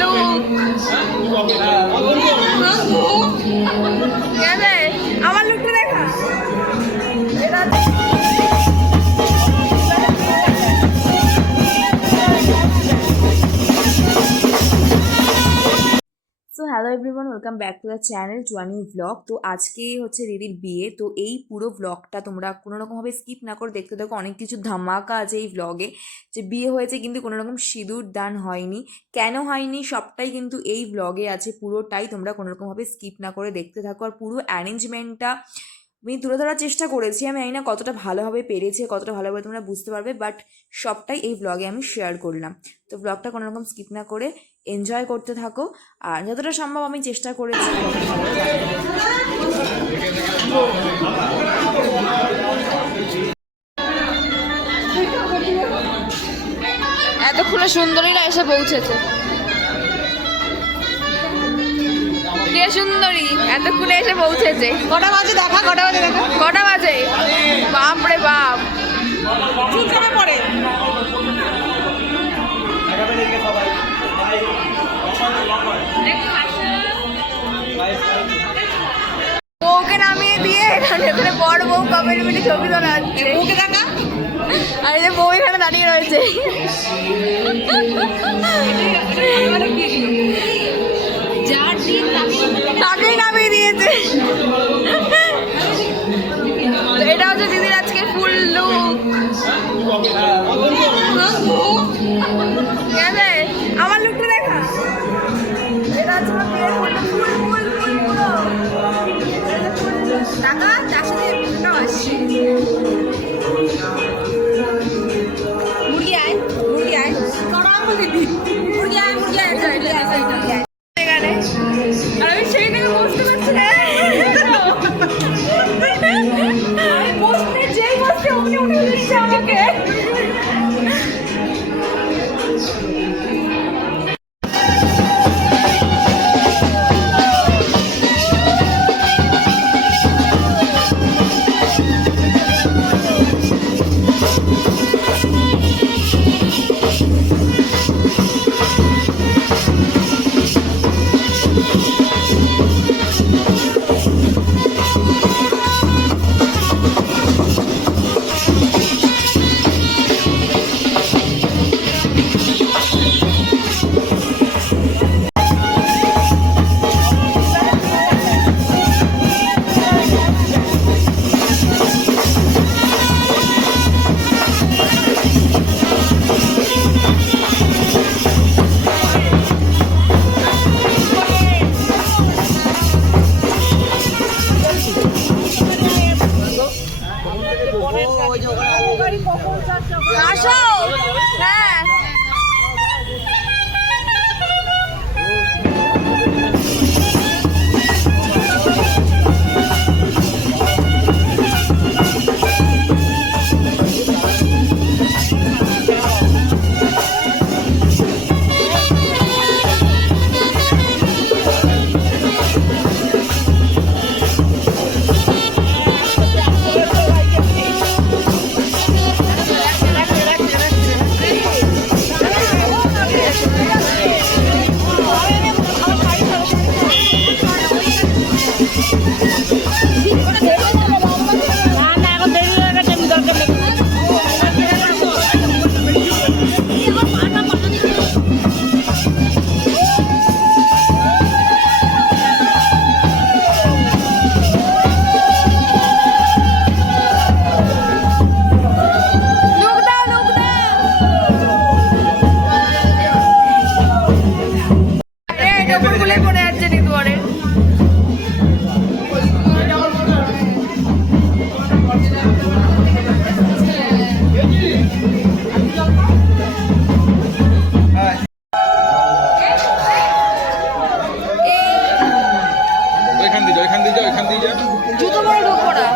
Look আমার লুকটা দেখা so hello everyone, welcome back to the channel to a new blog. তো আজকে হচ্ছে দিদির বিয়ে। তো এই পুরো ব্লগটা তোমরা কোনো রকমভাবে স্কিপ না করে দেখতে থাকো। অনেক কিছু ধামাকা আছে এই ব্লগে। যে বিয়ে হয়েছে কিন্তু কোনো রকম সিঁদুর দান হয়নি, কেন হয়নি সবটাই কিন্তু এই ব্লগে আছে। পুরোটাই তোমরা কোনো রকমভাবে স্কিপ না করে দেখতে থাকো। আর পুরো অ্যারেঞ্জমেন্টটা আমি তুলে ধরার চেষ্টা করেছি। আমি জানি না কতটা ভালোভাবে পেরেছি, কতটা ভালোভাবে তোমরা বুঝতে পারবে, বাট সবটাই এই ব্লগে আমি শেয়ার করলাম। তো ব্লগটা কোনো রকম স্কিপ না করে এনজয় করতে থাকো। আর যতটা সম্ভব আমি চেষ্টা করেছি। এতক্ষণে সুন্দরীরা এসে পৌঁছেছে। প্রিয়া সুন্দরী এতক্ষণে এসে পৌঁছেছে। কটা বাজে দেখা, কটা বাজে দেখা, কটা বাজে? বাপ রে বাপ, পরে বউকে নামিয়ে দিয়ে এখানে বড় বউ কবে মিলে ছবি তোলা হচ্ছে। বউকে দেখা, আর এই যে বউ এখানে দাঁড়িয়ে রয়েছে। তাকেই নামিয়ে দিয়েছে। এটা হচ্ছে দিদির আজকে ফুল লুক। ঠিক আছে, আমার লুকটা দেখা। এটা হচ্ছে আমার বিয়ের ফুল ফুল ফুল ফুল পুরো টাকা, তার সাথে ফুলটাও আসছে। মুরগি আয়, মুরগি আয়, মুরগি আয়, মুরগি আয়, এখানে। আর আমি সেই থেকে বসতে পারছি না। বসতে যেই বসতে অমনি উঠে দিচ্ছে আমাকে। আসো, হ্যাঁ জুতো পরে ঢুকবো না।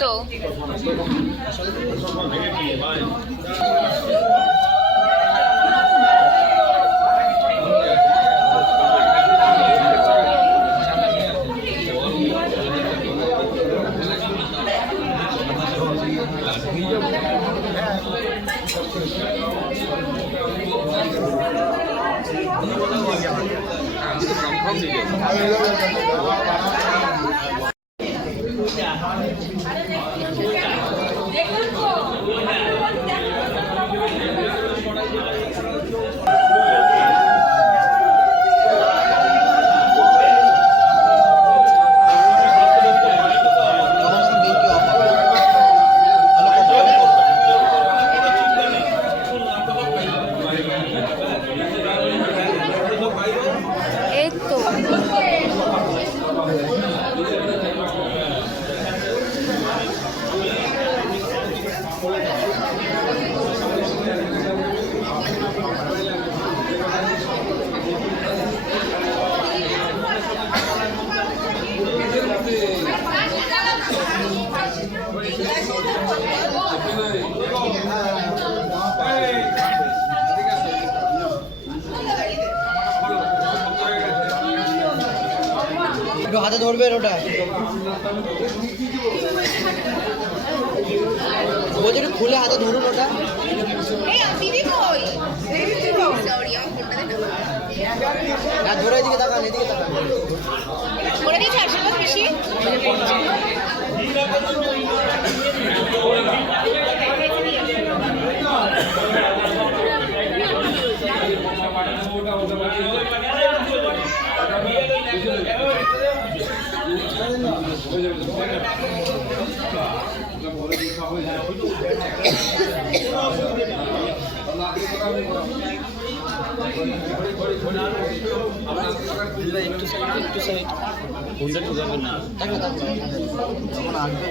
তো এই তো একটু হাতে ধরবেন ওটা বলছি একটু খুলে হাতে ধরুন ওটা হ্যাঁ ধরে এদিকে তাকান এদিকে তাকান করে দিয়েছে আশীর্বাদ বেশি একটু সাইড কোনটা ঢুকাবেন না তখন আসবে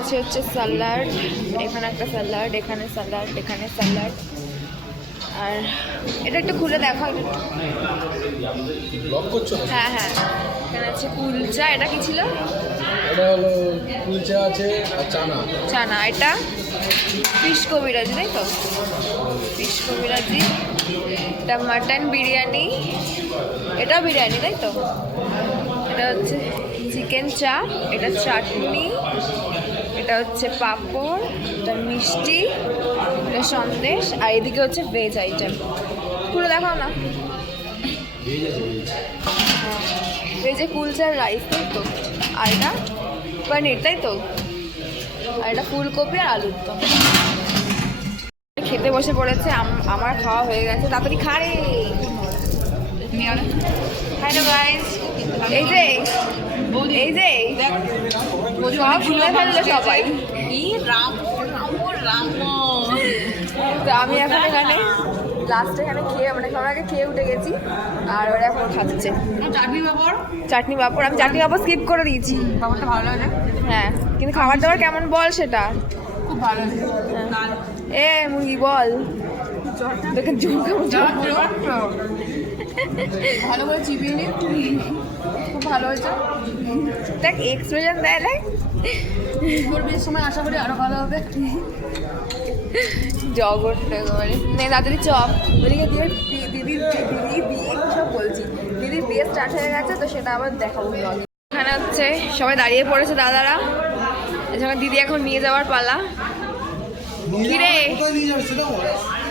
আছে হচ্ছে স্যালাড, এখানে একটা স্যালাড, এখানে স্যালাড, এখানে স্যালাড। আর এটা একটু খুলে দেখা হ্যাঁ হ্যাঁ এখানে আছে কুলচা। এটা কি ছিল? এটা হলো কুলচা আছে আর চানা চানা। এটা ফিশ কবিরাজি তাই তো? ফিশ কবিরাজি। এটা মাটন বিরিয়ানি, এটাও বিরিয়ানি তাই তো? এটা হচ্ছে চিকেন চাপ, এটা চাটনি, এটা হচ্ছে পাঁপড়, এটা মিষ্টি, এটা সন্দেশ, আর এদিকে হচ্ছে ভেজ আইটেম। পুরো দেখাও না। ভেজে কুলচার রাইস তাই তো? আর এটা পনির তাই তো? আর এটা ফুলকপি আর আলুর দম। খেতে বসে পড়েছে, আমার খাওয়া হয়ে গেছে। তাড়াতাড়ি খা রে। হ্যালো গাইস, এই যে এই যে সব শুনে ফেললো সবাই। তো আমি এখন এখানে লাস্ট এখানে খেয়ে মানে সবার আগে খেয়ে উঠে গেছি, আর ওরা এখন খাচ্ছে চাটনি পাঁপড়। চাটনি পাঁপড় আমি চাটনি পাঁপড় স্কিপ করে দিয়েছি। পাঁপড়টা ভালো লাগে হ্যাঁ, কিন্তু খাবার দাবার কেমন বল সেটা। খুব ভালো এ মুরগি বল দেখেন ভালো করে চিবিয়ে নি, খুব ভালো হয়েছে। দেখ এক্সপ্রেশন দেয় দেখ, বিয়ের সময় আশা করি আরো ভালো হবে। জগৎ একেবারে নে তাড়াতাড়ি চপ। ওদিকে দিদির বিয়ে সব বলছি, দিদির বিয়ে স্টার্ট হয়ে গেছে তো সেটা আবার দেখাবো ব্লগে। এখানে হচ্ছে সবাই দাঁড়িয়ে পড়েছে দাদারা, এখানে দিদি এখন নিয়ে যাওয়ার পালা। কিরে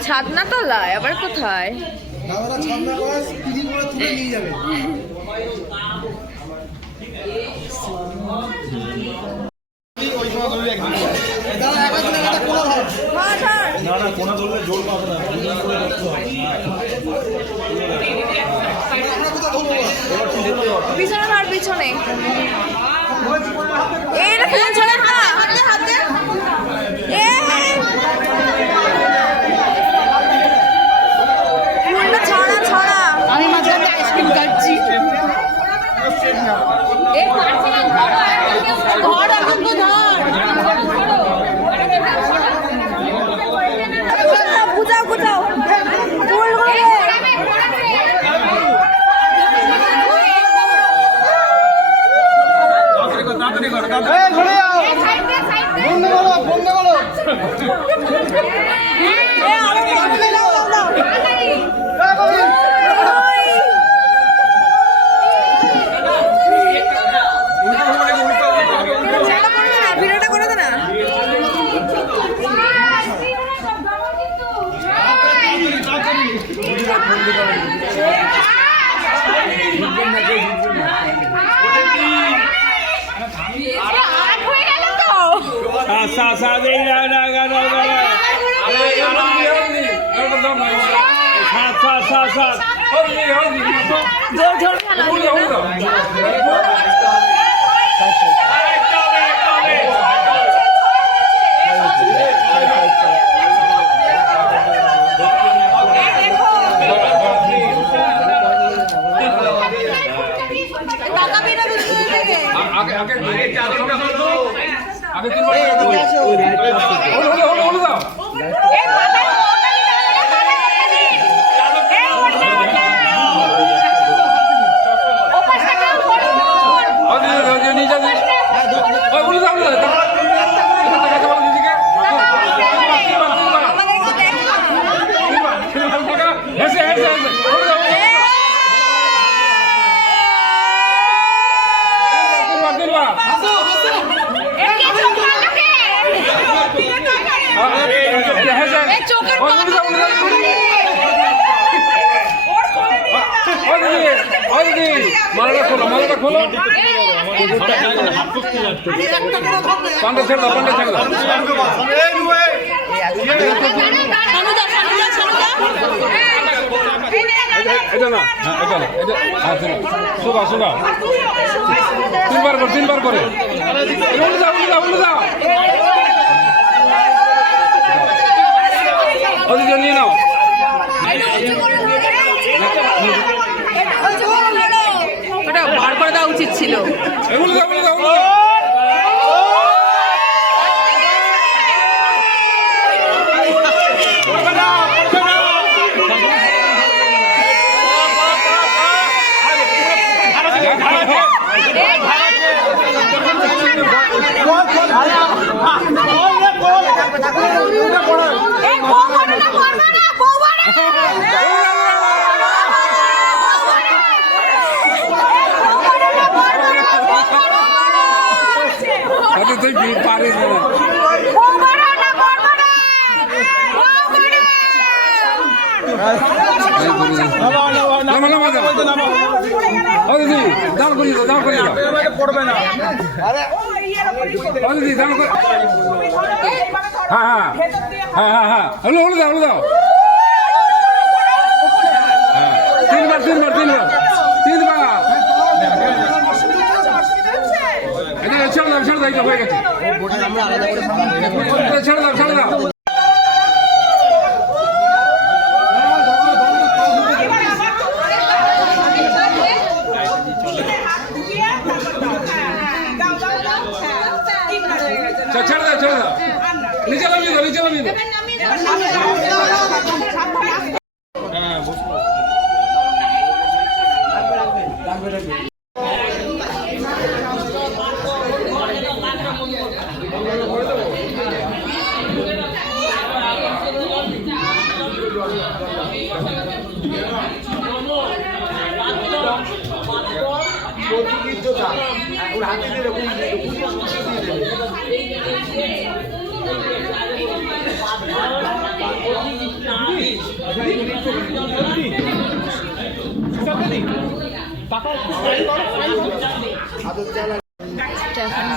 ছাদনা তলায় আবার কোথায়? না কোনা ধরলে জোর পাবে না, দুজন করে ধরতে হবে। পিছনে ধর, পিছনে এইটা ফোন ছড়া না, হাতে হাতে ফুলটা ছড়া ছড়া। আমি মাঝখানে আইসক্রিম খাচ্ছি। ধর এখন তো ধর। গুজাও গুজাও ফুলগুলো। ভিডিওটা করে দে না। জোর জোর খেলা মালাটা খোলো, মালাটা খোলো। পান্ডা ছেড়ে দাও, পান্ডা ছেড়ে দাও। এটা না, এটা না, এটা শোভা শোভা। তিনবার করে, তিনবার করে। উল্টে দাও, উল্টে দাও, উল্টে দাও। ওদিকে নিয়ে নাও। ওটা বার করে দেওয়া উচিত ছিল। উল্টে দাও, উল্টে দাও, উল্টে দাও। তুই পারিস না। দাম করিয়ে দাও, দাম করিয়ে দাও। পড়বে না। দিদি দাম করে। হ্যাঁ হ্যাঁ হ্যাঁ হ্যাঁ হ্যাঁ, হলো হলো দাও, হলো দাও। হ্যাঁ, তিনবার তিনবার তিনবার তিনবার। এটা ছেড়ে দাও, ছেড়ে দাও, এটা হয়ে গেছে। ছেড়ে দাও, ছেড়ে দাও। ছেড়ে দাও, ছেড়ে দাও। নিচে নামিয়ে দাও, নিচে নামিয়ে দাও।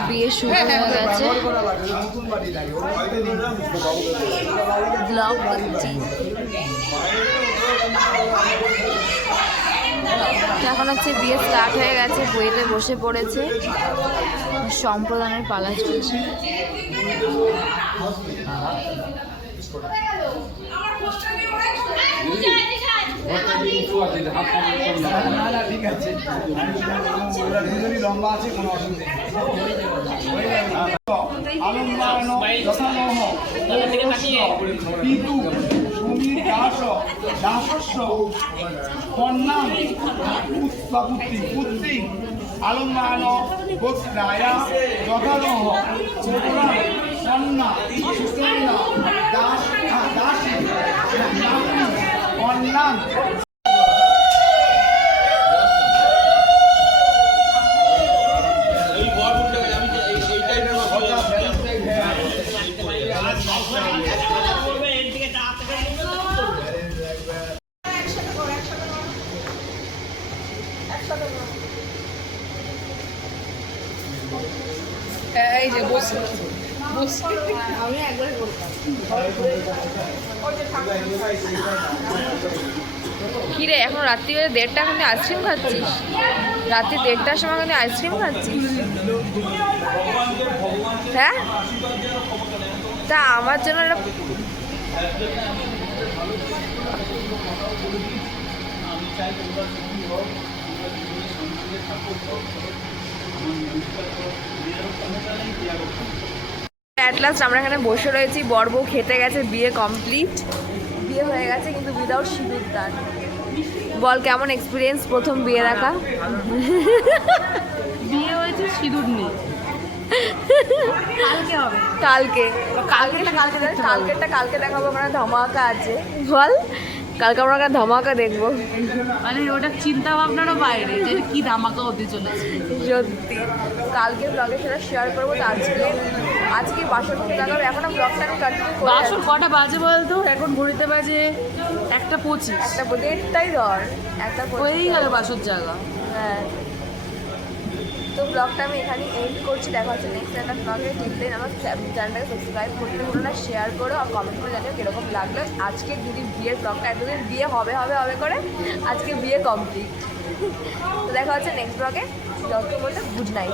বিয়ে শুরু হয়ে গেছে। ব্লগ করছি। এখন হচ্ছে বিয়ে স্টার্ট হয়ে গেছে, বইতে বসে পড়েছে, সম্প্রদানের পালা চলছে। ঠিক আছে ওরা দুজনই লম্বা আছে, কোনো অসুবিধা নেই। আলম্বায়ন যথানহ পিতু সুমির দাস দাসস্য কন্যা পুত্রী পুত্রী আলম্বায়ন গোত্রায়া যথানহ পুত্রা কন্যা সুকন্যা দাস দাসী কন্যা। এই যে বসে বসে আমি একবারে বলতাম কি রে, এখন রাত্রি বেলা 1:30 এখন আইসক্রিম খাচ্ছিস? রাত্রি 1:30টার সময় এখন আইসক্রিম খাচ্ছিস? হ্যাঁ, তা আমার জন্য একটা অ্যাট লাস্ট আমরা এখানে বসে রয়েছি, বর বউ খেতে গেছে, বিয়ে কমপ্লিট, বিয়ে হয়ে গেছে কিন্তু উইদাউট সিঁদুর দান। বল কেমন এক্সপিরিয়েন্স প্রথম বিয়ে দেখা? বিয়ে হয়েছে, সিঁদুর নেই। কালকে হবে, কালকে কালকে দেখাবো, আমরা ধামাকা আছে। বল কালকে আমরা একটা ধামাকা দেখবো। মানে ওটা চিন্তা ভাবনারও বাইরে যে কি ধামাকা হতে চলেছে। সত্যি কালকে ব্লগে সেটা শেয়ার করবো। তো আজকে বাসর থেকে দেখাবো। এখনো ব্লগটা আমি কন্টিনিউ করবো। বাসর কটা বাজে বলতো? এখন ঘড়িতে বাজে 1:25। একটা দেড়টাই ধর, একটা হয়েই গেল বাসর জায়গা। হ্যাঁ, তো ব্লগটা আমি এখানেই এন্ড করছি। দেখা হচ্ছে নেক্সট একটা ব্লগে। টিপলেন আমার চ্যানেলটাকে সাবস্ক্রাইব করতে ভুলো না, শেয়ার করো আর কমেন্ট করে জানিও কীরকম লাগলো আজকে দিদির বিয়ের ব্লগটা। এতদিন বিয়ে হবে করে আজকে বিয়ে কমপ্লিট। তো দেখা হচ্ছে নেক্সট ব্লগে। যত বলতে গুড নাইট।